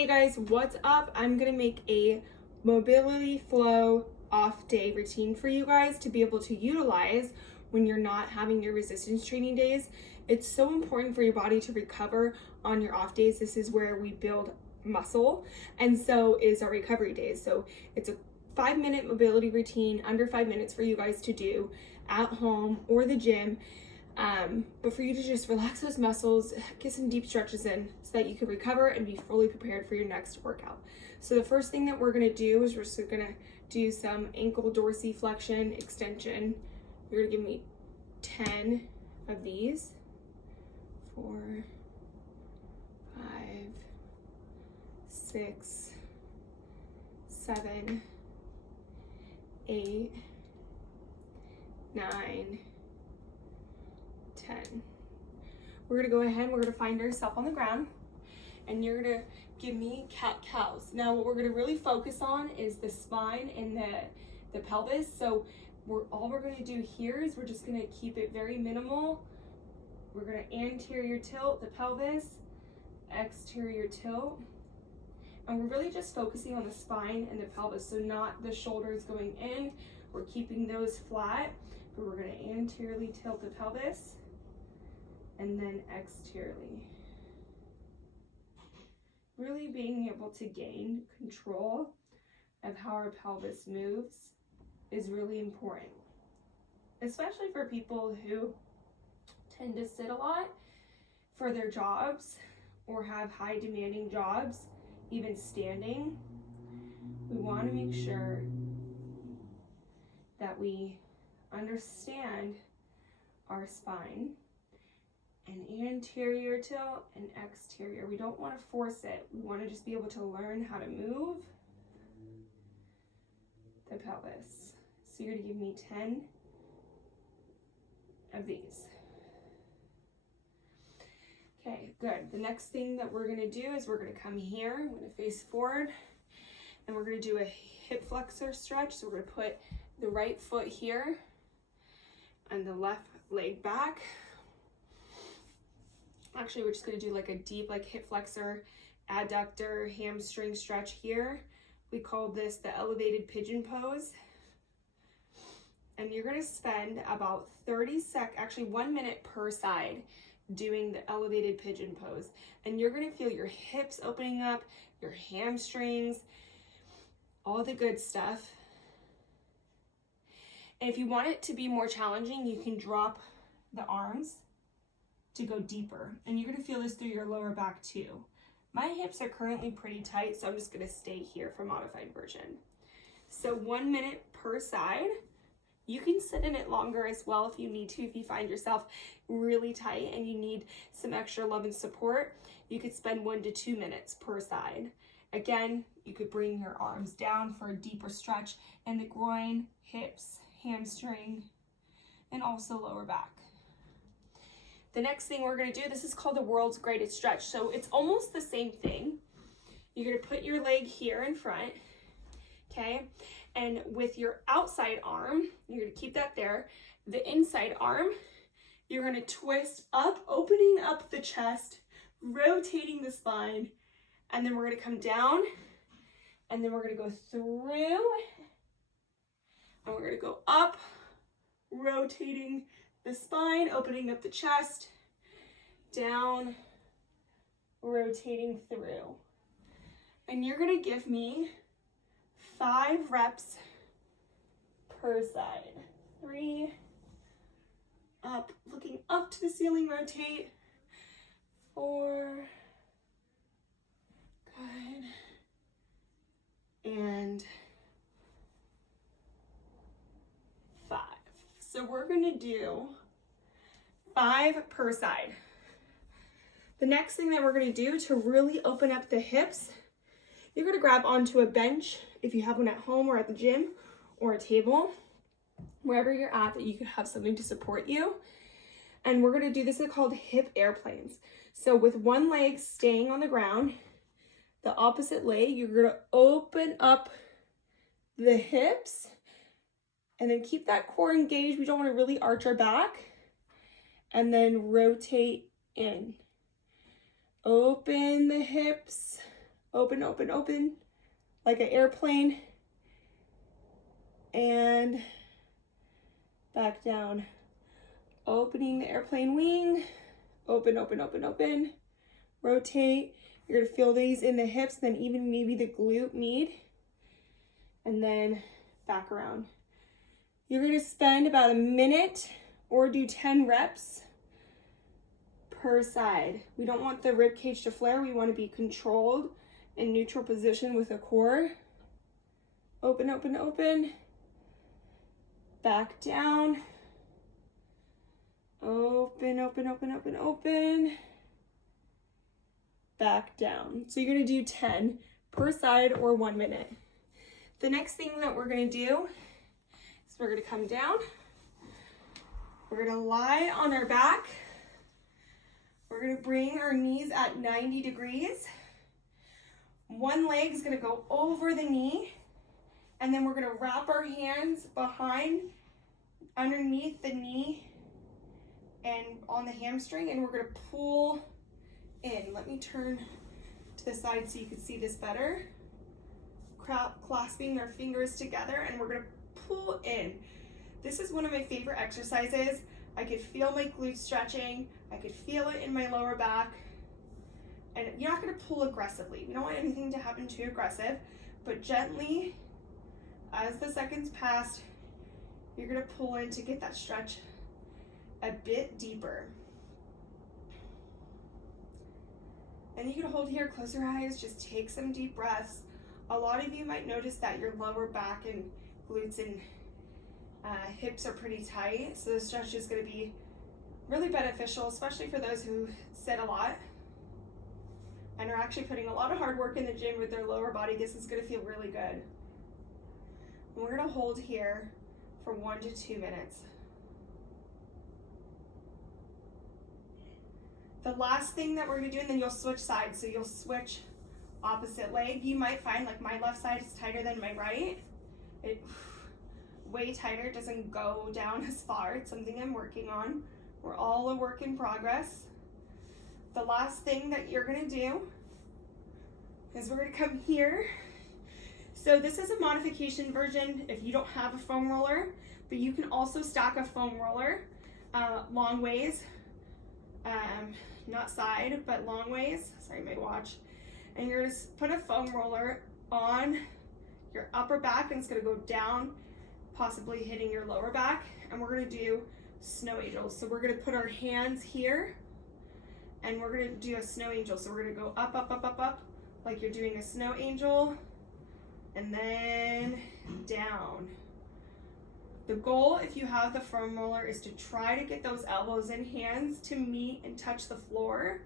Hey guys, what's up? I'm gonna make a mobility flow off day routine for you guys to be able to utilize when you're not having your resistance training days. It's so important for your body to recover on your off days. This is where we build muscle, and so is our recovery days. So it's a 5-minute mobility routine, under 5 minutes for you guys to do at home or the gym. But for you to just relax those muscles, get some deep stretches in so that you can recover and be fully prepared for your next workout. So the first thing that we're gonna do is we're just gonna do some ankle dorsiflexion extension. You're gonna give me 10 of these. 4, 5, 6, 7, 8, 9, 10. We're gonna go ahead and we're gonna find ourselves on the ground, and you're gonna give me cat-cows. Now what we're gonna really focus on is the spine and the pelvis. So all we're gonna do here is we're just gonna keep it very minimal. We're gonna anterior tilt the pelvis, exterior tilt, and we're really just focusing on the spine and the pelvis, so not the shoulders going in. We're keeping those flat, but we're gonna anteriorly tilt the pelvis and then exteriorly. Really being able to gain control of how our pelvis moves is really important, especially for people who tend to sit a lot for their jobs or have high demanding jobs, even standing. We want to make sure that we understand our spine and anterior tilt and exterior. We don't want to force it. We want to just be able to learn how to move the pelvis. So you're going to give me 10 of these. Okay, good. The next thing that we're going to do is we're going to come here. I'm going to face forward, and we're going to do a hip flexor stretch. So we're going to put the right foot here and the left leg back. Actually, we're just going to do like a deep hip flexor, adductor, hamstring stretch here. We call this the elevated pigeon pose. And you're going to spend about 1 minute per side doing the elevated pigeon pose. And you're going to feel your hips opening up, your hamstrings, all the good stuff. And if you want it to be more challenging, you can drop the arms to go deeper. And you're gonna feel this through your lower back too. My hips are currently pretty tight, so I'm just gonna stay here for modified version. So 1 minute per side. You can sit in it longer as well if you need to. If you find yourself really tight and you need some extra love and support, you could spend 1 to 2 minutes per side. Again, you could bring your arms down for a deeper stretch in the groin, hips, hamstring, and also lower back. The next thing we're gonna do, this is called the world's greatest stretch. So it's almost the same thing. You're gonna put your leg here in front, okay? And with your outside arm, you're gonna keep that there. The inside arm, you're gonna twist up, opening up the chest, rotating the spine, and then we're gonna come down, and then we're gonna go through, and we're gonna go up, rotating the spine, opening up the chest, down, rotating through. And you're gonna give me 5 reps per side. 3, up, looking up to the ceiling, rotate. 4, good. And 5. So we're gonna do 5 per side. The next thing that we're gonna do to really open up the hips, you're gonna grab onto a bench if you have one at home or at the gym, or a table, wherever you're at that you could have something to support you. And we're gonna do this, it's called hip airplanes. So with one leg staying on the ground, the opposite leg, you're gonna open up the hips, and then keep that core engaged. We don't want to really arch our back. And then rotate in. Open the hips Open, open, open, like an airplane. And back down. Opening the airplane wing. Open, open, open, open. Rotate. You're gonna feel these in the hips, then even maybe the glute med. And then back around. You're gonna spend about a minute or do 10 reps per side. We don't want the rib cage to flare. We want to be controlled in neutral position with the core. Open, open, open. Back down. Open, open, open, open, open. Back down. So you're gonna do 10 per side or 1 minute. The next thing that we're gonna do is we're gonna come down. We're gonna lie on our back. We're gonna bring our knees at 90 degrees. One leg is gonna go over the knee, and then we're gonna wrap our hands behind, underneath the knee and on the hamstring, and we're gonna pull in. Let me turn to the side so you can see this better. Clasping our fingers together, and we're gonna pull in. This is one of my favorite exercises. I could feel my glutes stretching. I could feel it in my lower back. And you're not gonna pull aggressively. We don't want anything to happen too aggressive, but gently, as the seconds pass, you're gonna pull in to get that stretch a bit deeper. And you can hold here, close your eyes, just take some deep breaths. A lot of you might notice that your lower back and glutes and hips are pretty tight, so the stretch is going to be really beneficial, especially for those who sit a lot and are actually putting a lot of hard work in the gym with their lower body. This is going to feel really good. And we're going to hold here for 1 to 2 minutes. The last thing that we're going to do, and then you'll switch sides, so you'll switch opposite leg. You might find like my left side is tighter than my right. It way tighter, it doesn't go down as far. It's something I'm working on. We're all a work in progress. The last thing that you're gonna do is we're gonna come here. So this is a modification version if you don't have a foam roller, but you can also stack a foam roller long ways, not side, but long ways. Sorry, my watch. And you're gonna put a foam roller on your upper back, and it's gonna go down, possibly hitting your lower back. And we're gonna do snow angels. So we're gonna put our hands here, and we're gonna do a snow angel. So we're gonna go up, up, up, up, up, like you're doing a snow angel, and then down. The goal, if you have the foam roller, is to try to get those elbows and hands to meet and touch the floor.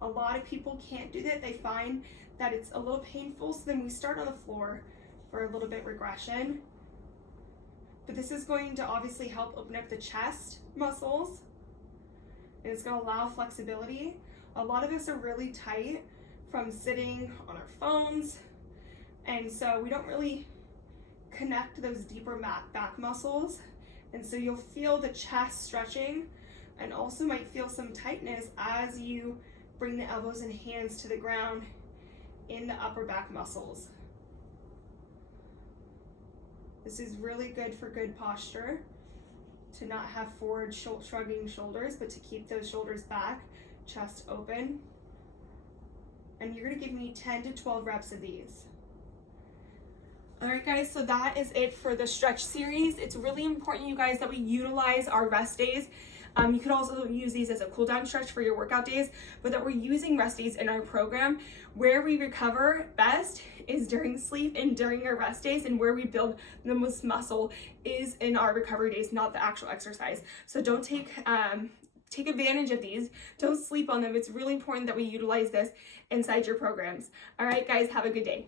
A lot of people can't do that. They find that it's a little painful, so then we start on the floor for a little bit regression. But this is going to obviously help open up the chest muscles, and it's going to allow flexibility. A lot of us are really tight from sitting on our phones, and so we don't really connect those deeper back muscles, and so you'll feel the chest stretching, and also might feel some tightness as you bring the elbows and hands to the ground in the upper back muscles. This is really good for good posture, to not have forward shrugging shoulders, but to keep those shoulders back, chest open. And you're gonna give me 10 to 12 reps of these. All right, guys, so that is it for the stretch series. It's really important, you guys, that we utilize our rest days. You could also use these as a cool down stretch for your workout days, but that we're using rest days in our program. Where we recover best is during sleep and during our rest days, and where we build the most muscle is in our recovery days, not the actual exercise. So don't take advantage of these. Don't sleep on them. It's really important that we utilize this inside your programs. All right, guys, have a good day.